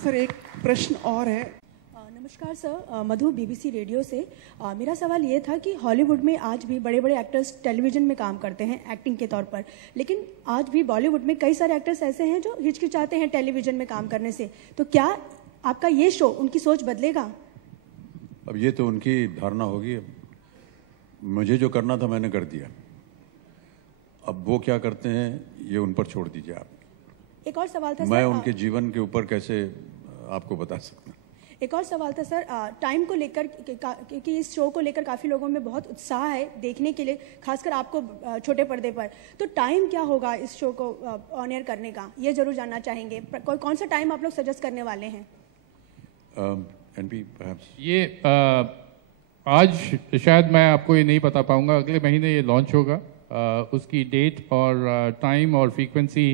Sir एक प्रश्न और है। नमस्कार सर, मधु बीबीसी रेडियो से। मेरा सवाल ये था कि हॉलीवुड में आज भी बड़े बड़े एक्टर्स टेलीविज़न में काम करते हैं एक्टिंग के तौर पर, लेकिन आज भी बॉलीवुड में कई सारे एक्टर्स ऐसे हैं जो हिचकिचाते हैं टेलीविज़न में काम करने से। तो क्या आपका ये शो उनकी सोच बदलेगा? अब ये तो उनकी धारणा होगी। मुझे जो करना था मैंने कर दिया, अब वो क्या करते हैं ये उन पर छोड़ दीजिए आप। एक और सवाल था मैं सर, उनके जीवन के ऊपर कैसे आपको बता सकता हूँ। एक और सवाल था सर, टाइम को लेकर, क्योंकि इस शो को लेकर काफ़ी लोगों में बहुत उत्साह है देखने के लिए, खासकर आपको छोटे पर्दे पर। तो टाइम क्या होगा इस शो को ऑन एयर करने का, ये जरूर जानना चाहेंगे। कौन सा टाइम आप लोग सजेस्ट करने वाले हैं? एनपी ये आज शायद मैं आपको ये नहीं बता पाऊंगा, अगले महीने ये लॉन्च होगा। उसकी डेट और टाइम और frequency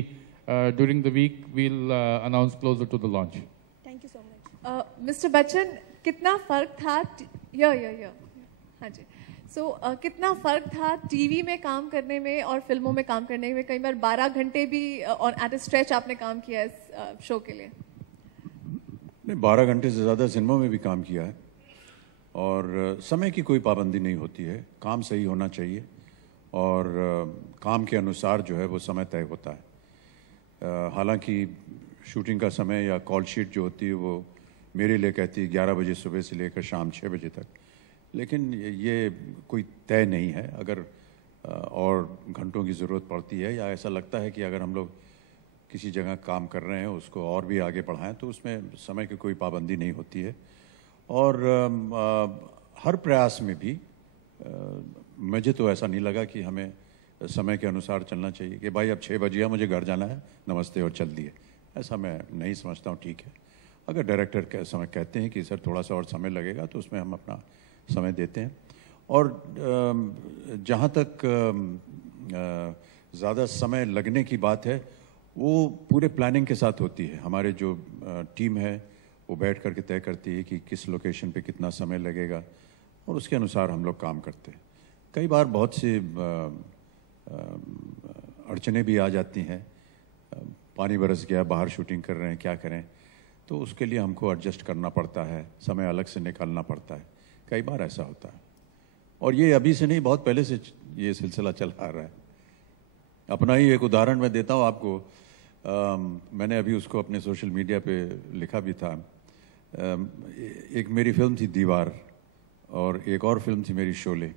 during the week we'll announce closer to the launch. Thank you so much. Mister Bachchan, कितना फ़र्क था हाँ जी, कितना फ़र्क था टीवी में काम करने में और फिल्मों में काम करने में? कई बार 12 घंटे भी और एट अ स्ट्रेच आपने काम किया इस शो के लिए। नहीं, 12 घंटे से ज़्यादा सिनेमा में भी काम किया है और समय की कोई पाबंदी नहीं होती है। काम सही होना चाहिए और काम के अनुसार जो है वो समय तय होता है। हालांकि शूटिंग का समय या कॉल शीट जो होती है वो मेरे लिए कहती है 11 बजे सुबह से लेकर शाम 6 बजे तक, लेकिन ये कोई तय नहीं है। अगर और घंटों की ज़रूरत पड़ती है या ऐसा लगता है कि अगर हम लोग किसी जगह काम कर रहे हैं उसको और भी आगे बढ़ाएं तो उसमें समय की कोई पाबंदी नहीं होती है। और हर प्रयास में भी मुझे तो ऐसा नहीं लगा कि हमें समय के अनुसार चलना चाहिए कि भाई अब 6 बज गया मुझे घर जाना है, नमस्ते और चल दिए। ऐसा मैं नहीं समझता हूँ। ठीक है, अगर डायरेक्टर समय कहते हैं कि सर थोड़ा सा और समय लगेगा तो उसमें हम अपना समय देते हैं। और जहाँ तक ज़्यादा समय लगने की बात है वो पूरे प्लानिंग के साथ होती है। हमारे जो टीम है वो बैठ करके तय करती है कि किस लोकेशन पे कितना समय लगेगा और उसके अनुसार हम लोग काम करते हैं। कई बार बहुत सी अड़चनें भी आ जाती हैं, पानी बरस गया, बाहर शूटिंग कर रहे हैं, क्या करें, तो उसके लिए हमको एडजस्ट करना पड़ता है, समय अलग से निकालना पड़ता है। कई बार ऐसा होता है और ये अभी से नहीं, बहुत पहले से ये सिलसिला चल आ रहा है। अपना ही एक उदाहरण मैं देता हूँ आपको। मैंने अभी उसको अपने सोशल मीडिया पे लिखा भी था। एक मेरी फिल्म थी दीवार और एक और फिल्म थी मेरी शोले।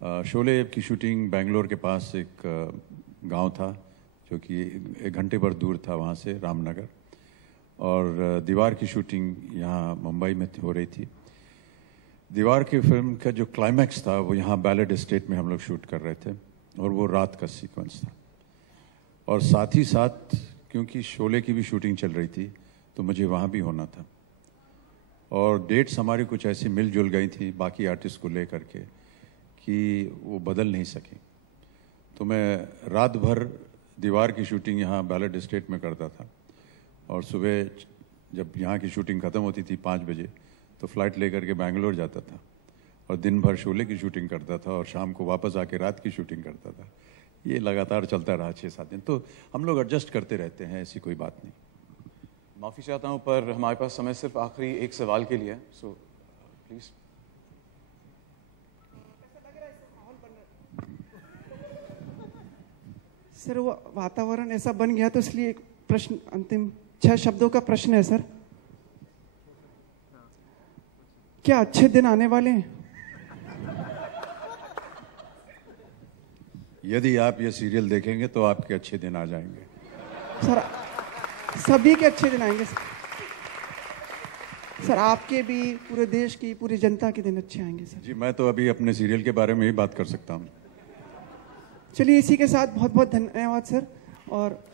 शोले की शूटिंग बेंगलोर के पास एक गांव था जो कि 1 घंटे पर दूर था वहाँ से, रामनगर। और दीवार की शूटिंग यहाँ मुंबई में हो रही थी। दीवार की फिल्म का जो क्लाइमैक्स था वो यहाँ बैलेड एस्टेट में हम लोग शूट कर रहे थे और वो रात का सीक्वेंस था। और साथ ही साथ क्योंकि शोले की भी शूटिंग चल रही थी तो मुझे वहाँ भी होना था और डेट्स हमारी कुछ ऐसी मिलजुल गई थी बाकी आर्टिस्ट को लेकर के कि वो बदल नहीं सकी। तो मैं रात भर दीवार की शूटिंग यहाँ बैलेड एस्टेट में करता था और सुबह जब यहाँ की शूटिंग ख़त्म होती थी 5 बजे तो फ्लाइट लेकर के बेंगलोर जाता था और दिन भर शोले की शूटिंग करता था और शाम को वापस आके रात की शूटिंग करता था। ये लगातार चलता रहा 6-7 दिन। तो हम लोग एडजस्ट करते रहते हैं, ऐसी कोई बात नहीं। माफ़ी चाहता हूँ पर हमारे पास समय सिर्फ आखिरी एक सवाल के लिए है, सो प्लीज़। सर वो वातावरण ऐसा बन गया तो इसलिए एक प्रश्न, अंतिम 6 शब्दों का प्रश्न है सर। क्या अच्छे दिन आने वाले हैं? यदि आप ये सीरियल देखेंगे तो आपके अच्छे दिन आ जाएंगे। सर सभी के अच्छे दिन आएंगे सर, आपके भी, पूरे देश की, पूरी जनता के दिन अच्छे आएंगे सर। जी, मैं तो अभी अपने सीरियल के बारे में ही बात कर सकता हूँ। चलिए इसी के साथ बहुत बहुत धन्यवाद सर और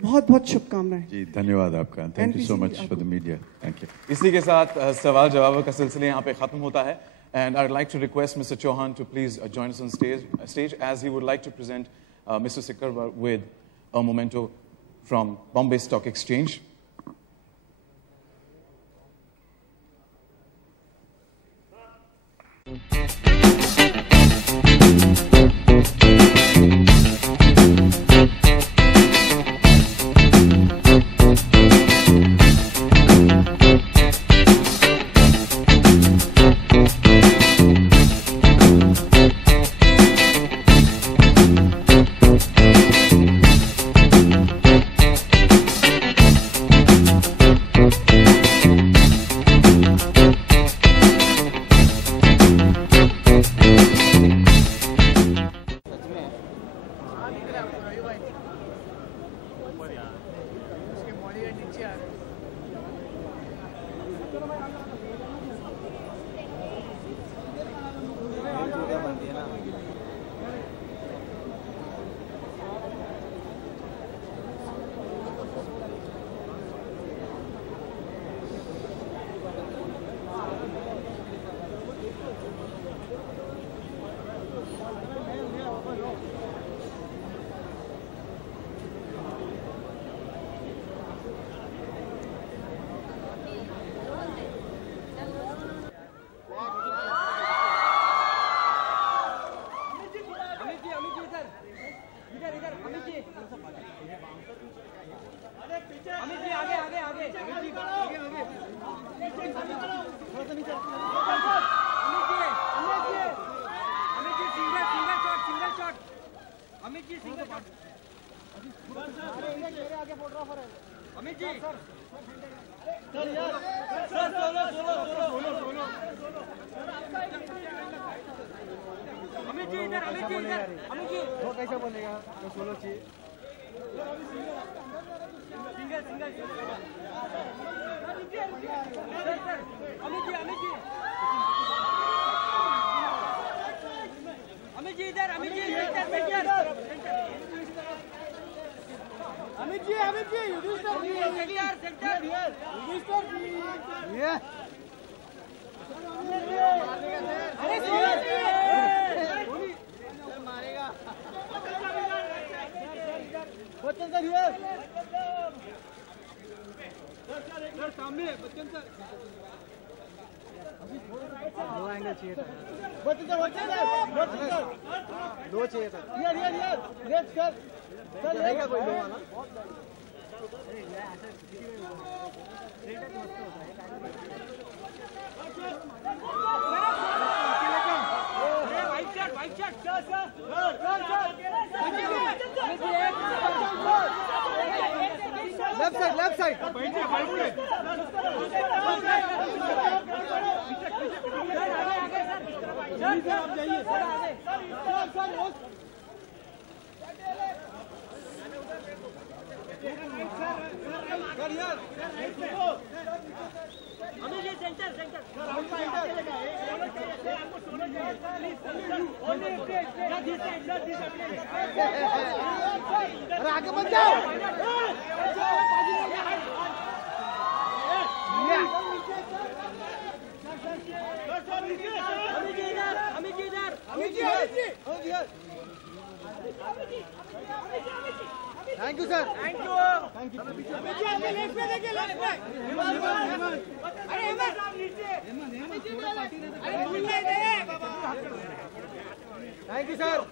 बहुत बहुत शुभकामनाएं। जी धन्यवाद आपका। Thank you so much for the media. Thank you. इसी के साथ सवाल जवाब का सिलसिला यहाँ पे खत्म होता है। And I'd like to request Mr. Chauhan to please join us on stage as he would like to present Mr. Sikar with a memento from Bombay Stock Exchange. Thank you, sir.